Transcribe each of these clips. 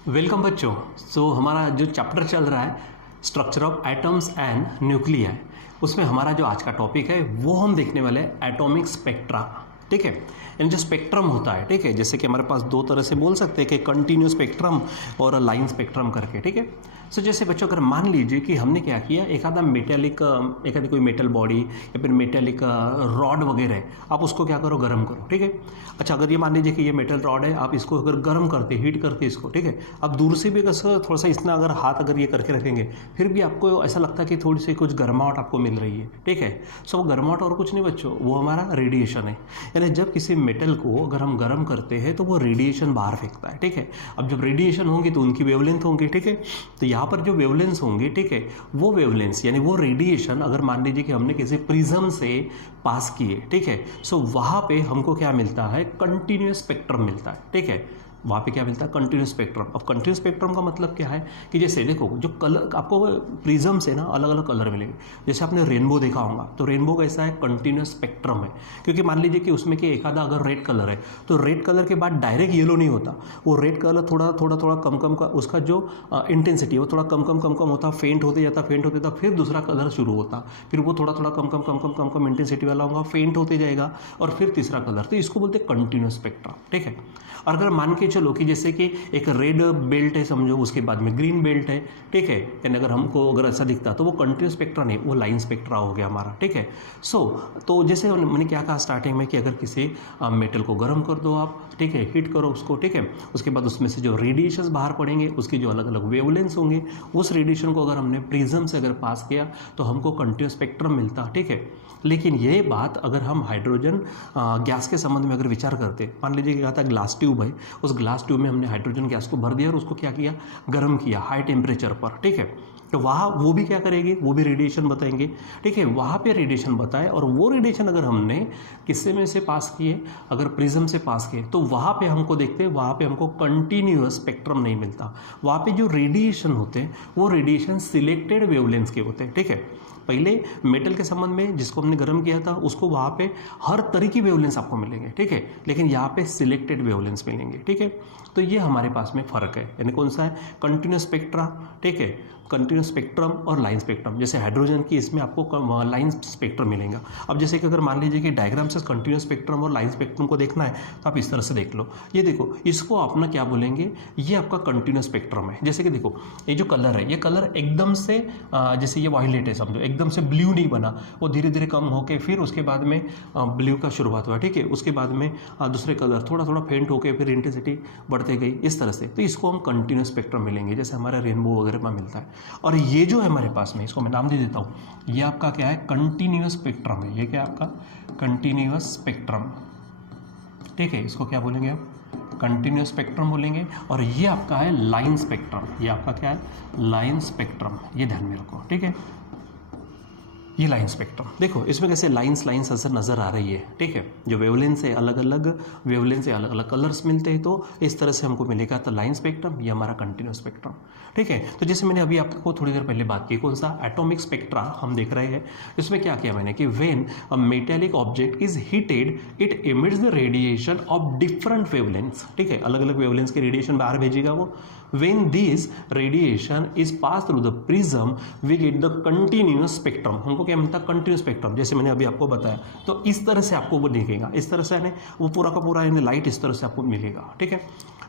Welcome बच्चों। हमारा जो चैप्टर चल रहा है structure of atoms and nuclei, उसमें हमारा जो आज का टॉपिक है वो हम देखने वाले हैं एटॉमिक स्पेक्ट्रा। ठीक है, यानी जो स्पेक्ट्रम होता है, ठीक है, जैसे कि हमारे पास दो तरह से बोल सकते हैं कि कंटिन्यूस स्पेक्ट्रम और लाइन स्पेक्ट्रम करके। ठीक है, सो जैसे बच्चों अगर मान लीजिए कि हमने क्या किया, एक आधा मेटेलिक एक आधी कोई मेटल बॉडी या फिर मेटेलिक रॉड वगैरह है, आप उसको क्या करो, गर्म करो। ठीक है, अच्छा अगर ये मान लीजिए कि ये मेटल रॉड है, आप इसको अगर गर्म करते, हीट करते इसको, ठीक है, अब दूर से भी कैसे थोड़ा सा इतना अगर हाथ अगर ये करके रखेंगे फिर भी आपको ऐसा लगता है कि थोड़ी सी कुछ गर्माहट आपको मिल रही है। ठीक है, सो वो गर्माहट और कुछ नहीं बच्चों, वो हमारा रेडिएशन है। यानी जब किसी मेटल को अगर हम गर्म करते हैं तो वो रेडिएशन बाहर फेंकता है। ठीक है, अब जब रेडिएशन होंगी तो उनकी वेवलेंथ होंगी। ठीक है, तो यहाँ पर जो वेवलेंस होंगे, ठीक है, वो वेवलेंस यानी वो रेडिएशन अगर मान लीजिए कि हमने किसी प्रिज्म से पास किए, ठीक है, सो वहाँ पे हमको क्या मिलता है, कंटिन्यूस स्पेक्ट्रम मिलता है। ठीक है, वहाँ पे क्या मिलता है, कंटिन्यूस स्पेक्ट्रम। अब कंटिन्यूस स्पेक्ट्रम का मतलब क्या है कि जैसे देखो जो कलर आपको प्रिज्म से ना अलग अलग कलर मिलेंगे। जैसे आपने रेनबो देखा होगा, तो रेनबो कैसा है, कंटिन्यूस स्पेक्ट्रम है। क्योंकि मान लीजिए कि उसमें कि एक आधा अगर रेड कलर है तो रेड कलर के बाद डायरेक्ट येलो नहीं होता, वो रेड कलर थोड़ा थोड़ा थोड़ा कम कम का उसका जो इंटेंसिटी है वो थोड़ा कम कम होता, फेंट होते जाता, फिर दूसरा कलर शुरू होता, फिर वो थोड़ा थोड़ा कम इंटेंसिटी वाला होगा, फेंट होते जाएगा, और फिर तीसरा कलर। तो इसको बोलते हैं कंटिन्यूस स्पेक्ट्रम। ठीक है, और अगर मान के चलो कि जैसे कि एक रेड बेल्ट है समझो, उसके बाद में ग्रीन बेल्ट है, ठीक है, यानी अगर हमको अगर ऐसा दिखता तो वो कंटिन्यूस स्पेक्ट्रा नहीं, वो लाइन स्पेक्ट्रा हो गया हमारा। ठीक है, तो जैसे मैंने क्या कहा स्टार्टिंग में कि अगर किसी मेटल को गर्म कर दो आप, ठीक है, हीट करो उसको, ठीक है, उसके बाद उसमें से जो रेडिएशंस बाहर पड़ेंगे, उसकी जो अलग अलग वेवलेंस होंगे, उस रेडिएशन को अगर हमने प्रिज्म से अगर पास किया तो हमको कंटिन्यूस स्पेक्ट्रम मिलता। ठीक है, लेकिन ये बात अगर हम हाइड्रोजन गैस के संबंध में अगर विचार करते, मान लीजिए कि कहा था ग्लास ट्यूब है, उस ग्लास ट्यूब में हमने हाइड्रोजन गैस को भर दिया और उसको क्या किया, गर्म किया हाई टेम्परेचर पर। ठीक है, तो वहाँ वो भी क्या करेगी, वो भी रेडिएशन बताएंगे। ठीक है, वहाँ पे रेडिएशन बताए, और वो रेडिएशन अगर हमने किससे में से पास किए, अगर प्रिज्म से पास किए, तो वहाँ पे हमको देखते हैं, वहाँ पे हमको कंटिन्यूअस स्पेक्ट्रम नहीं मिलता। वहाँ पे जो रेडिएशन होते हैं वो रेडिएशन सिलेक्टेड वेवलेंथ के होते हैं। ठीक है, पहले मेटल के संबंध में जिसको हमने गर्म किया था उसको वहाँ पे हर तरह की वेवलेंस आपको मिलेंगे। ठीक है, लेकिन यहाँ पे सिलेक्टेड वेवलेंस मिलेंगे। ठीक है, तो ये हमारे पास में फ़र्क है, यानी कौन सा है, कंटिन्यूस स्पेक्ट्रा, ठीक है, कंटिन्यूस स्पेक्ट्रम और लाइन स्पेक्ट्रम। जैसे हाइड्रोजन की इसमें आपको लाइन स्पेक्ट्रम मिलेगा। अब जैसे कि अगर मान लीजिए कि डायग्राम से कंटिन्यूस स्पेक्ट्रम और लाइन स्पेक्ट्रम को देखना है तो आप इस तरह से देख लो, ये देखो, इसको अपना क्या बोलेंगे, ये आपका कंटिन्यूस स्पेक्ट्रम है। जैसे कि देखो ये जो कलर है, ये कलर एकदम से जैसे ये वायलेट है समझो, एकदम से ब्लू नहीं बना, वो धीरे धीरे कम होकर फिर उसके बाद में ब्लू का शुरुआत हुआ। ठीक है, उसके बाद में दूसरे कलर थोड़ा थोड़ा फेंट होकर फिर इंटेंसिटी बढ़ते गई इस तरह से। तो इसको हम कंटिन्यूस स्पेक्ट्रम मिलेंगे, जैसे हमारा रेनबो वगैरह में मिलता है। और ये जो है हमारे पास में, इसको मैं नाम दे देता हूँ, ये आपका क्या है, कंटिन्यूअस स्पेक्ट्रम है। ये क्या आपका कंटिन्यूअस स्पेक्ट्रम। ठीक है, इसको क्या बोलेंगे आप, कंटिन्यूअस स्पेक्ट्रम बोलेंगे। और ये आपका है लाइन स्पेक्ट्रम, ये आपका क्या है, लाइन स्पेक्ट्रम, ये ध्यान में रखो। ठीक है, ये लाइन स्पेक्ट्रम देखो, इसमें कैसे लाइंस ऐसे नज़र आ रही है। ठीक है, जो वेवलेंस है अलग अलग वेवलेंस से अलग अलग कलर्स मिलते हैं, तो इस तरह से हमको मिलेगा। तो लाइन स्पेक्ट्रम ये हमारा कंटिन्यूस स्पेक्ट्रम। ठीक है, तो जैसे मैंने अभी आपको थोड़ी देर पहले बात की, कौन सा, एटॉमिक स्पेक्ट्रा हम देख रहे हैं। इसमें क्या किया मैंने कि when a metallic object is heated it emits the radiation of different wavelengths. ठीक है, अलग अलग वेवलेंथ्स के रेडिएशन बाहर भेजेगा वो। When this radiation is passed through the prism, we get the continuous spectrum। हमको क्या मिलता है, कंटिन्यूस स्पेक्ट्रम, जैसे मैंने अभी आपको बताया। तो इस तरह से आपको वो दिखेगा, इस तरह से यानी वो पूरा का पूरा यानी लाइट इस तरह से आपको मिलेगा। ठीक है,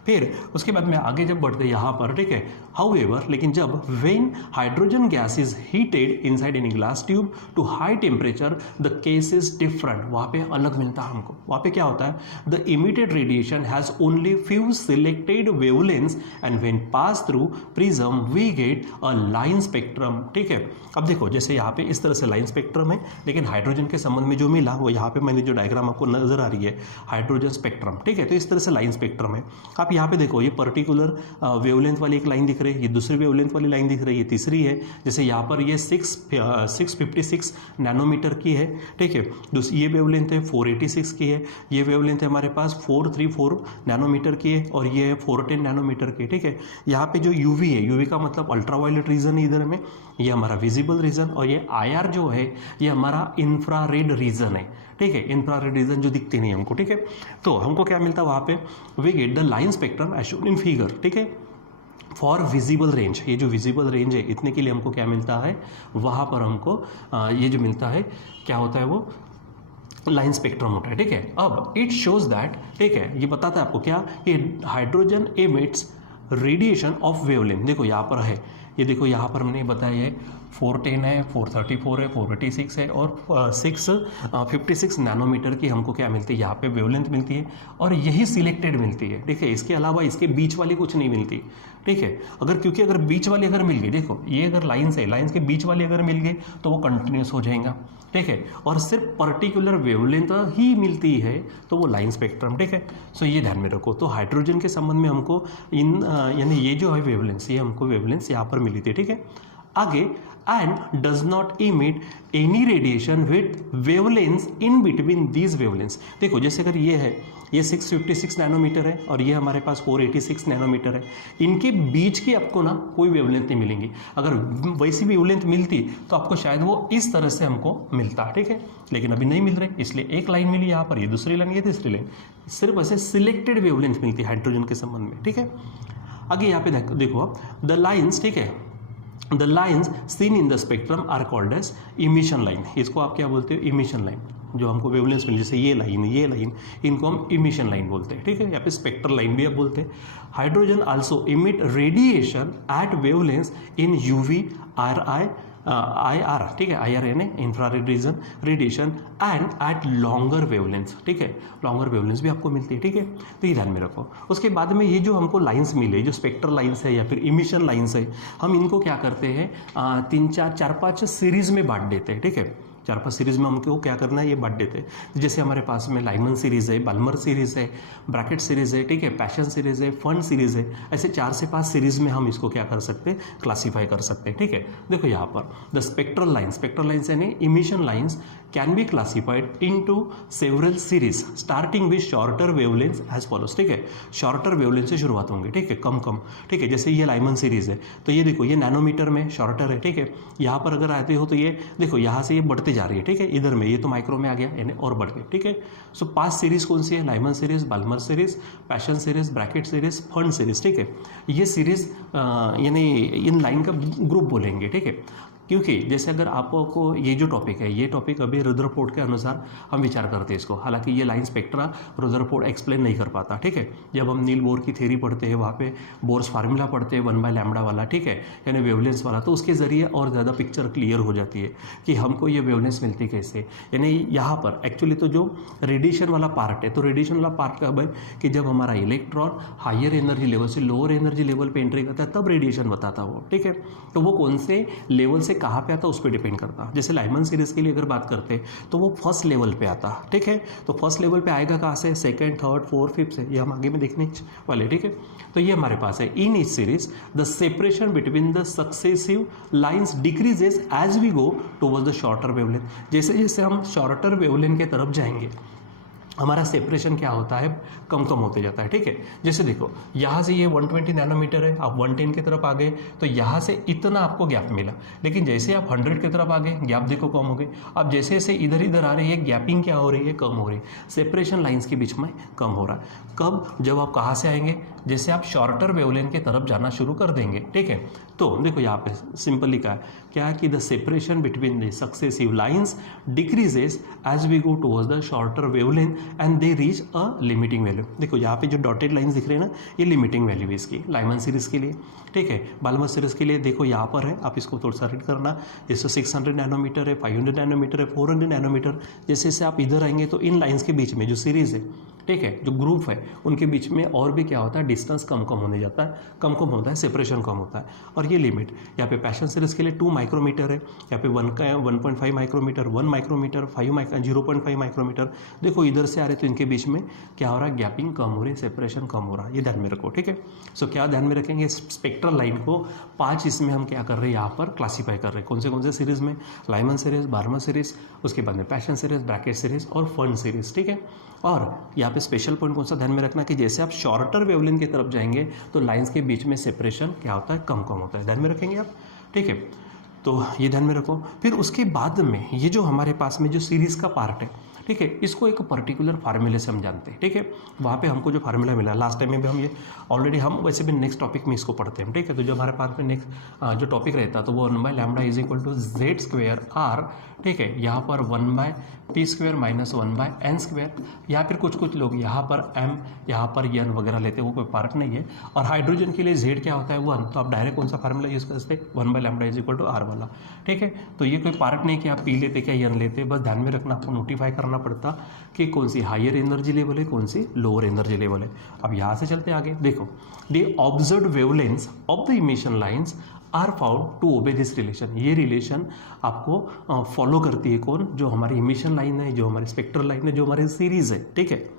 फिर उसके बाद में आगे जब बढ़ते यहाँ पर, ठीक है, हाउएवर, लेकिन जब when hydrogen gas is heated inside any glass tube to high temperature the case is different. वहाँ पे अलग मिलता है हमको। वहाँ पे क्या होता है, the emitted radiation has only few selected wavelengths and when pass through prism we get a line spectrum. ठीक है, अब देखो जैसे यहाँ पे इस तरह से लाइन स्पेक्ट्रम है, लेकिन हाइड्रोजन के संबंध में जो मिला वो यहाँ पे मैंने जो डायग्राम आपको नजर आ रही है, हाइड्रोजन स्पेक्ट्रम। ठीक है, तो इस तरह से लाइन स्पेक्ट्रम है। आप यहाँ पे देखो, ये पर्टिकुलर वेवलेंथ वाली एक लाइन दिख रही है, ये दूसरी वेवलेंथ वाली लाइन दिख रही है, तीसरी है। जैसे यहाँ पर ये 656 नैनोमीटर की है। ठीक है, ये वेवलेंथ है 486 की है, ये वेवलेंथ है हमारे पास 434 नैनोमीटर की है, और ये है 410 नैनोमीटर की। ठीक है, यहाँ पे जो यूवी है, यूवी का मतलब अल्ट्रावायलेट रीजन है इधर में, ये हमारा विजिबल रीजन, और ये आईआर जो है ये हमारा इंफ्रारेड रीजन है। ठीक है, इंफ्रारेड रीजन जो दिखते नहीं हमको। ठीक है, तो हमको क्या मिलता है वहाँ पे, we get the line spectrum as shown in figure. ठीक है, फॉर विजिबल रेंज, ये जो विजिबल रेंज है इतने के लिए हमको क्या मिलता है, वहाँ पर हमको ये जो मिलता है क्या होता है, वो लाइन स्पेक्ट्रम होता है। ठीक है, अब इट शोज दैट, ठीक है, ये बताता है आपको क्या कि hydrogen emits radiation of wavelength. देखो यहाँ पर है, ये देखो यहाँ पर हमने बताया है 410 है, 434 है, 486 है और 656 नैनोमीटर की हमको क्या मिलती है, यहाँ पे वेवलेंथ मिलती है और यही सिलेक्टेड मिलती है। ठीक है, इसके अलावा इसके बीच वाली कुछ नहीं मिलती। ठीक है, क्योंकि अगर बीच वाली अगर मिल गई, देखो ये अगर लाइन्स है, लाइन्स के बीच वाली अगर मिल गई तो वो कंटिन्यूस हो जाएगा। ठीक है, और सिर्फ पर्टिकुलर वेवलेंथ ही मिलती है तो वो लाइन स्पेक्ट्रम। ठीक है, सो ये ध्यान में रखो। तो हाइड्रोजन के संबंध में हमको यानी ये जो है वेवलेंस, ये हमको वेवलेंस यहाँ पर मिली थी। ठीक है, आगे and does not emit any radiation with wavelengths in between these wavelengths। देखो जैसे अगर ये है, ये 656 नैनोमीटर है और ये हमारे पास 486 नैनोमीटर है, इनके बीच की आपको ना कोई वेवलेंथ नहीं मिलेंगी। अगर वैसी वेवलेंथ मिलती तो आपको शायद वो इस तरह से हमको मिलता। ठीक है, लेकिन अभी नहीं मिल रहे, इसलिए एक लाइन मिली यहाँ पर, ये दूसरी लाइन, ये तीसरी लाइन, सिर्फ ऐसे सिलेक्टेड वेवलेंथ मिलती है हाइड्रोजन के संबंध में। ठीक है, आगे यहाँ पे देखो आप द लाइन्स, ठीक है, the lines seen in the spectrum are called as emission line. इसको आप क्या बोलते हो, इमिशन लाइन। जो हमको वेवलेंस मिली, जैसे ये लाइन, इनको हम इमिशन लाइन बोलते हैं। ठीक है, या फिर स्पेक्ट्रल लाइन भी आप बोलते हैं। Hydrogen also emit radiation at wavelengths in UV, IR, ठीक है, IR यानी infrared radiation and at longer wavelengths. ठीक है, लॉन्गर वेवलेंस भी आपको मिलती है। ठीक है, तो ये ध्यान में रखो। उसके बाद में ये जो हमको लाइंस मिले, जो स्पेक्ट्रल लाइंस है या फिर इमिशन लाइंस है, हम इनको क्या करते हैं, 3-4-5 सीरीज में बांट देते हैं। ठीक है, 4-5 सीरीज में हमको क्या करना है, ये बांट देते हैं। जैसे हमारे पास में लाइमन सीरीज है, बाल्मर सीरीज है, ब्रैकेट सीरीज है, ठीक है, पैशन सीरीज है, फंड सीरीज है, ऐसे 4 से 5 सीरीज में हम इसको क्या कर सकते हैं, क्लासीफाई कर सकते हैं। ठीक है, देखो यहाँ पर द स्पेक्ट्रल लाइन्स यानी emission lines can be classified into several series starting with shorter wavelength as follows. ठीक है, शॉर्टर वेवलेंथ से शुरुआत होंगी। ठीक है, कम। ठीक है, जैसे ये लाइमन सीरीज है तो ये देखो, ये नैनोमीटर में शॉर्टर है। ठीक है, यहाँ पर अगर आते हो तो ये देखो, यहाँ से ये बढ़ते जा रही है। ठीक है, इधर में ये तो माइक्रो में आ गया, यानी और बढ़ गई। ठीक है, सो 5 सीरीज कौन सी है, Lyman series, Balmer series, Paschen series, Brackett series, Pfund series. ठीक है, ये सीरीज यानी इन लाइन का ग्रुप बोलेंगे। ठीक है, क्योंकि जैसे अगर आपको ये जो टॉपिक है, ये टॉपिक अभी रुदरफोर्ड के अनुसार हम विचार करते हैं इसको, हालांकि ये लाइन स्पेक्ट्रा रुदरफोर्ड एक्सप्लेन नहीं कर पाता। ठीक है, जब हम नील बोर की थ्योरी पढ़ते हैं, वहाँ पे बोर्स फार्मूला पढ़ते हैं 1/λ वाला। ठीक है, यानी वेवलेंस वाला, तो उसके जरिए और ज़्यादा पिक्चर क्लियर हो जाती है कि हमको ये वेवलेंस मिलती कैसे। यानी यहाँ पर एक्चुअली तो जो रेडिएशन वाला पार्ट है, तो रेडिएशन वाला पार्ट कब है कि जब हमारा इलेक्ट्रॉन हायर एनर्जी लेवल से लोअर एनर्जी लेवल पर एंट्री करता है, तब रेडिएशन बताता वो। ठीक है, तो वो कौन से लेवल से कहाँ पे आता उस पर डिपेंड करता। जैसे लाइमन सीरीज के लिए अगर बात करते हैं तो वो फर्स्ट लेवल पे आता। ठीक है, तो फर्स्ट लेवल पे आएगा कहाँ से, सेकंड, थर्ड, फोर्थ, फिफ्थ से, ये हम आगे में देखने वाले। ठीक है, तो ये हमारे पास है। In each series the separation between the successive lines decreases as we go towards the shorter wavelength. जैसे जैसे हम शॉर्टर वेवलेंथ के तरफ जाएंगे, हमारा सेपरेशन क्या होता है, कम होते जाता है। ठीक है, जैसे देखो यहाँ से ये 120 नैनोमीटर है, आप 110 की तरफ आ गए तो यहाँ से इतना आपको गैप मिला, लेकिन जैसे आप 100 की तरफ आ गए, गैप देखो कम हो गए। अब जैसे जैसे इधर आ रही है, गैपिंग क्या हो रही है, कम हो रही है, सेपरेशन लाइंस के बीच में कम हो रहा है। कब, जब आप कहाँ से आएंगे, जैसे आप शॉर्टर वेवलेंथ की तरफ जाना शुरू कर देंगे। ठीक है, तो देखो यहाँ पे सिंपल लिखा है क्या कि the separation between the successive lines decreases as we go towards the shorter wavelength and they reach a limiting value. देखो यहाँ पे जो डॉटेड लाइंस दिख रहे हैं ना, ये लिमिटिंग वैल्यू है इसकी, लाइमन सीरीज के लिए। ठीक है, बाल्मर सीरीज के लिए देखो यहाँ पर है, आप इसको थोड़ा सा रीड करना। जैसे 600 नैनोमीटर है, 500 नैनोमीटर है, 400 नैनोमीटर, जैसे जैसे आप इधर आएंगे तो इन लाइंस के बीच में जो सीरीज है, ठीक है, जो ग्रुप है, उनके बीच में और भी क्या होता है, डिस्टेंस कम होने जाता है, कम होता है, सेपरेशन कम होता है। और ये लिमिट यहाँ पे पैशन सीरीज के लिए 2 माइक्रोमीटर है, यहाँ पे 1.5 माइक्रोमीटर, 1 माइक्रोमीटर, 0.5 माइक्रोमीटर। देखो इधर से आ रहे तो इनके बीच में क्या हो रहा है, गैपिंग कम हो रही है, सेपरेशन कम हो रहा है, ये ध्यान में रखो। ठीक है, सो क्या ध्यान में रखेंगे, स्पेक्ट्रल लाइन को 5 इसमें हम क्या कर रहे हैं, यहाँ पर क्लासीफाई कर रहे हैं। कौन से सीरीज में, लाइमन सीरीज, बार्मर सीरीज, उसके बाद में पैशन सीरीज, ब्रैकेट सीरीज और फंड सीरीज। ठीक है, और यहाँ पे स्पेशल पॉइंट कौन सा ध्यान में रखना कि जैसे आप शॉर्टर वेवलेंथ की तरफ जाएंगे तो लाइंस के बीच में सेपरेशन क्या होता है, कम होता है, ध्यान में रखेंगे आप। ठीक है, तो ये ध्यान में रखो। फिर उसके बाद में ये जो हमारे पास में जो सीरीज़ का पार्ट है, ठीक है। इसको एक पर्टिकुलर फार्मूले से हम जानते हैं, ठीक है। वहाँ पे हमको जो फार्मूला मिला लास्ट टाइम में भी हम ये ऑलरेडी हम वैसे भी नेक्स्ट टॉपिक में इसको पढ़ते हैं, ठीक है। तो जो हमारे पास में नेक्स्ट जो टॉपिक रहता तो वो 1/λ इज इक्वल टू z²r, ठीक है। यहाँ पर 1/p² माइनस 1/n², या फिर कुछ लोग यहाँ पर m यहाँ पर n वगैरह लेते हैं, वो कोई पार्ट नहीं है। और हाइड्रोजन के लिए z क्या होता है 1, तो आप डायरेक्ट कौन सा फार्मूला यूज़ कर सकते हैं 1/λ इज इक्वल टू r वाला, ठीक है। तो ये कोई पार्ट नहीं कि आप p लेते क्या n लेते, बस ध्यान में रखना, आपको नोटिफाई करना पड़ता कि कौन सी हायर एनर्जी लेवल है, कौन सी लोअर एनर्जी लेवल है। अब यहाँ से चलते आगे, देखो the observed wavelengths of the emission lines are found to obey this relation. ये रिलेशन आपको फॉलो करती है कौन, जो हमारी इमिशन लाइन है, जो हमारी स्पेक्ट्रल लाइन है, जो हमारी सीरीज है, ठीक है।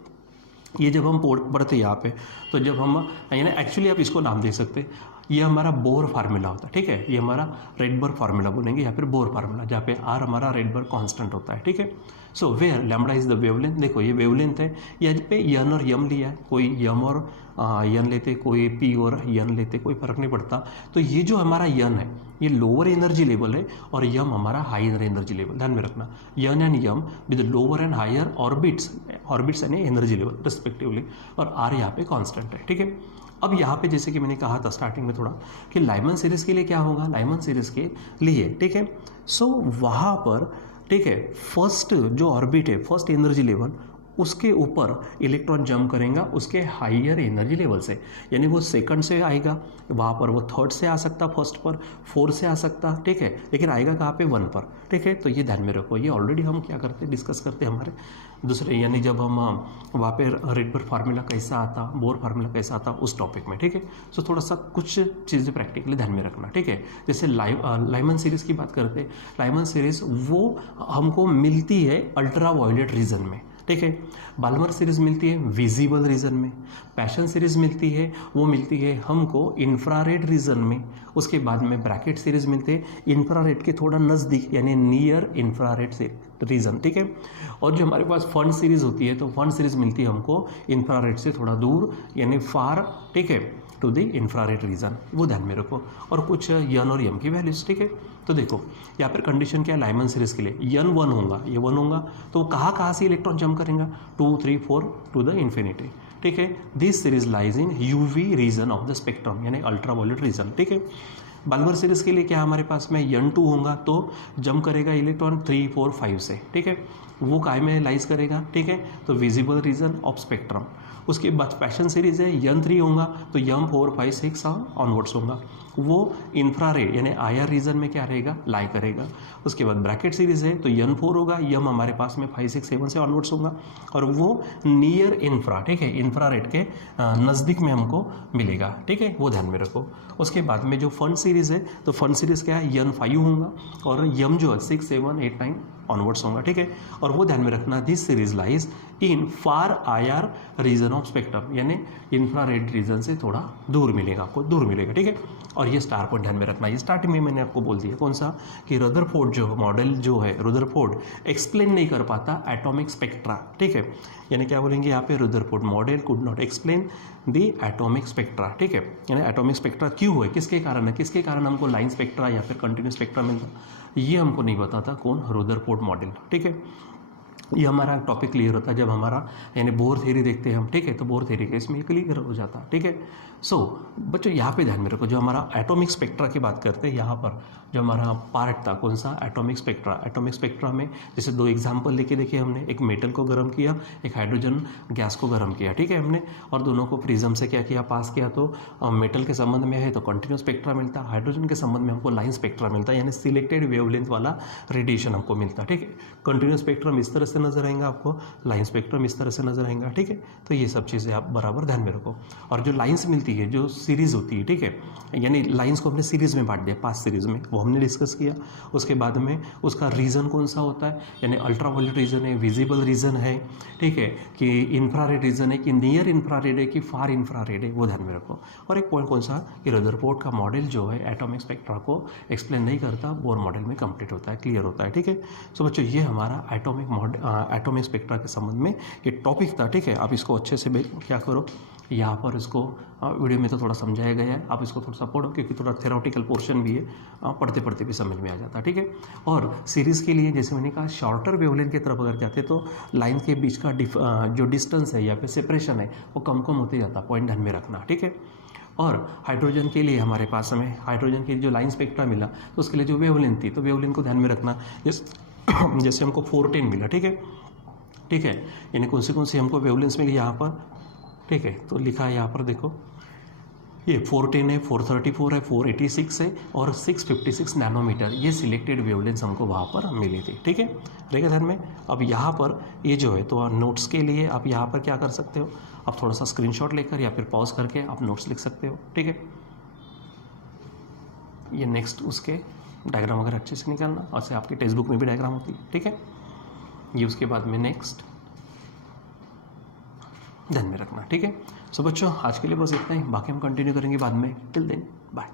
ये जब हम पढ़ते यहाँ पे, तो जब हम यानी एक्चुअली आप इसको नाम दे सकते, ये हमारा बोर फार्मूला होता है, ठीक है। ये हमारा रेडबर्ग फार्मूला बोलेंगे या फिर बोर फार्मूला, जहाँ पे आर हमारा रेडबर्ग कांस्टेंट होता है, ठीक है। So where lambda is the wavelength, देखो ये वेवलेंथ है, यहाँ पे यन और यम लिया है, कोई यम और यन लेते, कोई पी और यन लेते, कोई फर्क नहीं पड़ता। तो ये जो हमारा यन है ये लोअर एनर्जी लेवल है और यम हमारा हायर एनर्जी लेवल, ध्यान में रखना, n and m with lower and higher orbits यानी एनर्जी लेवल रिस्पेक्टिवली, और आर यहाँ पे कांस्टेंट है, ठीक है। अब यहाँ पे जैसे कि मैंने कहा था स्टार्टिंग में थोड़ा कि लाइमन सीरीज के लिए क्या होगा, लाइमन सीरीज के लिए, ठीक है। सो वहाँ पर, ठीक है, फर्स्ट जो ऑर्बिट है, फर्स्ट एनर्जी लेवल, उसके ऊपर इलेक्ट्रॉन जंप करेगा उसके हायर एनर्जी लेवल से, यानी वो सेकंड से आएगा, वहाँ पर वो थर्ड से आ सकता, फर्स्ट पर 4 से आ सकता, ठीक है, लेकिन आएगा कहाँ पे 1 पर, ठीक है। तो ये ध्यान में रखो, ये ऑलरेडी हम क्या करते हैं, डिस्कस करते हैं हमारे दूसरे, यानी जब हम वहाँ पे रेडबर्ग फार्मूला कैसा आता, बोर फार्मूला कैसा आता, उस टॉपिक में, ठीक है। सो थोड़ा सा कुछ चीज़ें प्रैक्टिकली ध्यान में रखना, ठीक है। जैसे लाइमन सीरीज़ की बात करते हैं, लाइमन सीरीज़ वो हमको मिलती है अल्ट्रा वायलेट रीजन में, ठीक है। बाल्मर सीरीज मिलती है विजिबल रीजन में, पैशन सीरीज मिलती है वो मिलती है हमको इंफ्रारेड रीजन में, उसके बाद में ब्रैकेट सीरीज मिलते हैं इंफ्रारेड के थोड़ा नज़दीक यानी नियर इंफ्रारेड से रीजन, ठीक है। और जो हमारे पास फंड सीरीज होती है तो फंड सीरीज मिलती है हमको इंफ्रारेड से थोड़ा दूर यानी फार, ठीक है, टू द इंफ्रारेड रीजन, वो ध्यान में रखो। और कुछ यन और यम की वैल्यूज, ठीक है। तो देखो यहाँ पर कंडीशन क्या है लाइमन सीरीज के लिए, यन 1 होगा, ये 1 होगा, तो कहाँ से इलेक्ट्रॉन जंप करेगा 2, 3, 4 टू द इन्फिनिटी, ठीक है। This series lies in UV region of the spectrum यानी अल्ट्रा वायलेट रीजन, ठीक है। बाल्मर सीरीज के लिए क्या हमारे पास में यन 2 होगा, तो जंप करेगा इलेक्ट्रॉन 3, 4, 5 से, ठीक है। वो काय में लाइज करेगा, ठीक है, तो विजिबल रीजन ऑफ स्पेक्ट्रम। उसके बाद पैशन सीरीज है यन 3 होगा, तो यम 4, 5, 6 ऑनवर्ड्स होगा, वो इंफ्रारेड यानी आईआर रीजन में क्या रहेगा, लाई करेगा। उसके बाद ब्रैकेट सीरीज है तो यन 4 होगा, यम हमारे पास में 5, 6, 7 से ऑनवर्ड्स होगा, और वो नियर इंफ्रा, ठीक है, इंफ्रारेड के नज़दीक में हमको मिलेगा, ठीक है, वो ध्यान में रखो। उसके बाद में जो फंड सीरीज है तो फंड सीरीज क्या है, यन 5 होगा, और यम जो है 6, 7, 8, 9 ऑनवर्ड्स होगा, ठीक है। और वो ध्यान में रखना this series lies in far IR region of spectrum यानी इंफ्रारेड रीजन से थोड़ा दूर मिलेगा, आपको दूर मिलेगा, ठीक है। और ये स्टार पॉइंट ध्यान में रखना, ये स्टार्टिंग में मैंने आपको बोल दिया कौन सा, कि रदरफोर्ड जो मॉडल जो है रदरफोर्ड एक्सप्लेन नहीं कर पाता एटॉमिक स्पेक्ट्रा, ठीक है। यानी क्या बोलेंगे यहाँ पे, Rutherford model could not explain the atomic spectra, ठीक है। यानी एटॉमिक स्पेक्ट्रा क्यों है, किसके कारण है, किसके कारण हमको लाइन स्पेक्ट्रा या फिर कंटिन्यूस स्पेक्ट्रा मिलता, ये हमको नहीं बताता कौन, रदरफोर्ड मॉडल, ठीक है। ये हमारा टॉपिक क्लियर होता है जब हमारा यानी बोर थ्योरी देखते हैं हम, ठीक है, तो बोर थ्योरी का इसमें क्लियर हो जाता है, ठीक है। सो बच्चों यहाँ पे ध्यान में रखो, जो हमारा एटॉमिक स्पेक्ट्रा की बात करते हैं, यहाँ पर जो हमारा पार्ट था कौन सा, एटॉमिक स्पेक्ट्रा। एटॉमिक स्पेक्ट्रा में जैसे 2 एग्जाम्पल लेके देखिए हमने, एक मेटल को गर्म किया, एक हाइड्रोजन गैस को गर्म किया, ठीक है हमने, और दोनों को प्रिज्म से क्या किया, पास किया। तो मेटल के संबंध में है तो कंटिन्यूस स्पेक्ट्रा मिलता है, हाइड्रोजन के संबंध में हमको लाइन स्पेक्ट्रा मिलता है, यानी सिलेक्टेड वेवलेंथ वाला रेडिएशन हमको मिलता है, ठीक है। कंटिन्यूस स्पेक्ट्रम इस तरह से नजर आएगा आपको, लाइन स्पेक्ट्रम इस तरह से नजर आएगा, ठीक है। तो ये सब चीज़ें आप बराबर ध्यान में रखो। और जो लाइन्स मिलती है, जो सीरीज होती है, ठीक है, यानी लाइन्स को हमने सीरीज में बांट दिया, 5 सीरीज में, वो हमने डिस्कस किया। उसके बाद में उसका रीजन कौन सा होता है, यानी अल्ट्रा वायलेट रीजन है, विजिबल रीजन है, ठीक है, कि इंफ्रारेड रीजन है, कि नियर इंफ्रारेड है, कि फार इंफ्रारेड है, वो ध्यान में रखो। और एक पॉइंट कौन सा, कि रदरफोर्ड का मॉडल जो है एटॉमिक स्पेक्ट्रा को एक्सप्लेन नहीं करता, बोर मॉडल में कंप्लीट होता है, क्लियर होता है, ठीक है। सो बच्चों ये हमारा एटॉमिक एटॉमिक स्पेक्ट्रा के संबंध में ये टॉपिक था, ठीक है। आप इसको अच्छे से क्या करो, यहाँ पर इसको वीडियो में तो थोड़ा समझाया गया है, आप इसको थोड़ा सा पढ़ो क्योंकि थोड़ा थेरोटिकल पोर्शन भी है, पढ़ते पढ़ते भी समझ में आ जाता है, ठीक है। और सीरीज़ के लिए जैसे मैंने कहा शॉर्टर वेवलेंथ की तरफ अगर जाते तो लाइन के बीच का जो डिस्टेंस है या फिर सेपरेशन है वो कम कम होते जाता, पॉइंट ध्यान में रखना, ठीक है। और हाइड्रोजन के लिए हमारे पास हमें हाइड्रोजन के जो लाइन स्पेक्ट्रा मिला तो उसके लिए जो वेवलेंथ थी तो वेवलेंथ को ध्यान में रखना, जैसे हमको 410 मिला, ठीक है, ठीक है। यानी कौन सी हमको वेवलेंथ मिली यहाँ पर, ठीक है। तो लिखा है यहाँ पर देखो, ये 410 है, 434 है, 486 है और 656 नैनोमीटर, ये सिलेक्टेड वेवलेंथ हमको वहाँ पर मिली थी, ठीक है, रहेगा ध्यान में। अब यहाँ पर ये जो है तो नोट्स के लिए आप यहाँ पर क्या कर सकते हो, आप थोड़ा सा स्क्रीनशॉट लेकर या फिर पॉज करके आप नोट्स लिख सकते हो, ठीक है। ये नेक्स्ट उसके डायग्राम अगर अच्छे से निकालना, और से आपकी टेक्स्ट बुक में भी डायग्राम होती है, ठीक है। ये उसके बाद में नेक्स्ट ध्यान में रखना, ठीक है। सो बच्चों आज के लिए बस इतना ही, बाकी हम कंटिन्यू करेंगे बाद में। Till then bye.